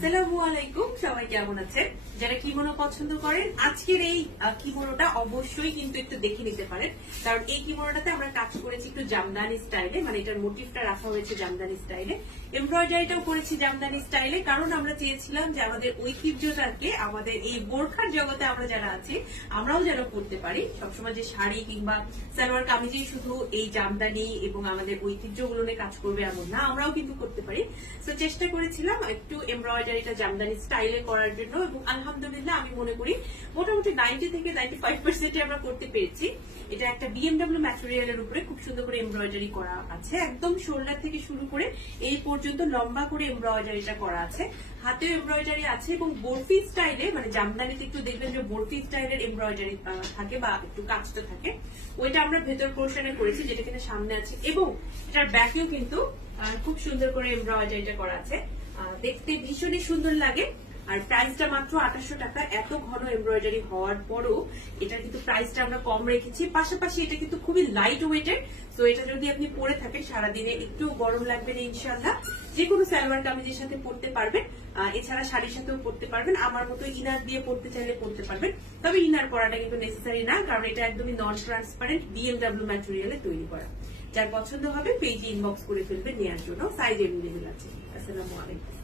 আসসালামু আলাইকুম, সবাই কেমন আছেন? যারা কিমোনো পছন্দ করেন আজকের এই কিমোনোটা অবশ্যই কিন্তু একটু দেখে নিতে পারেন, কারণ এই কিমোনোটাতে আমরা কাজ করেছি একটু জামদানি স্টাইলে, মানে এটার মোটিভটা রাখা হয়েছে জামদানি স্টাইলে, এমব্রয়ডারিটাও করেছি জামদানি স্টাইলে। কারণ আমরা চেয়েছিলাম যে আমাদের ঐতিহ্যটাকে আমাদের এই বোরখার জগতে আমরা যারা আছি আমরাও যেন করতে পারি। সবসময় যে শাড়ি কিংবা সালোয়ার কামিজেই শুধু এই জামদানি এবং আমাদের ঐতিহ্যগুলো নিয়ে কাজ করবে এমন না, আমরাও কিন্তু করতে পারি। তো চেষ্টা করেছিলাম একটু এমব্রয়ডারিটা জামদানি স্টাইলে করার জন্য, এবং আলহামদুলিল্লাহ আমি মনে করি মোটামুটি 90 থেকে 95% আমরা করতে পেরেছি। এটা একটা বিএমডব্লিউ ম্যাটেরিয়ালের উপরে খুব সুন্দর করে এমব্রয়ডারি করা আছে, একদম শোল্ডার থেকে শুরু করে এই পর্যন্ত লম্বা করে এমব্রয়ডারিটা করা আছে, হাতেও এমব্রয়ডারি আছে এবং বরফি স্টাইলে, মানে জামদানিতে একটু দেখবেন যে বরফি স্টাইলের এমব্রয়ডারি থাকে বা একটু কাজটা থাকে, ওইটা আমরা ভেতর পোর্শনে করেছি যেটা কিনা সামনে আছে, এবং এটার ব্যাকেও কিন্তু খুব সুন্দর করে এমব্রয়ডারিটা করা আছে, দেখতে ভীষণই সুন্দর লাগে। আর প্রাইসটা মাত্র 2800 টাকা। এত ঘন এমব্রয়ডারি হওয়ার পরও এটার কিন্তু প্রাইসটা আমরা কম রেখেছি। পাশাপাশি এটা কিন্তু খুবই লাইট ওয়েটের, তো এটা যদি আপনি পরে থাকেন সারাদিনে একটু গরম লাগবে না ইনশাল্লাহ। যে কোনো সালোয়ার কামিজের সাথে পরতে পারবেন, এছাড়া শাড়ির সাথেও পরতে পারবেন, আমার মতো ইনার দিয়ে পরতে চাইলে পরতে পারবেন। তবে ইনার পরাটা কিন্তু নেসেসারি না, কারণ এটা একদমই নন ট্রান্সপারেন্ট বিএমডব্লিউ ম্যাটেরিয়ালে তৈরি করা। যার পছন্দ হবে পেজে ইনবক্স করে ফেলবেন নেওয়ার জন্য, সাইজ এভেলেবেল আছে। আসসালামু আলাইকুম।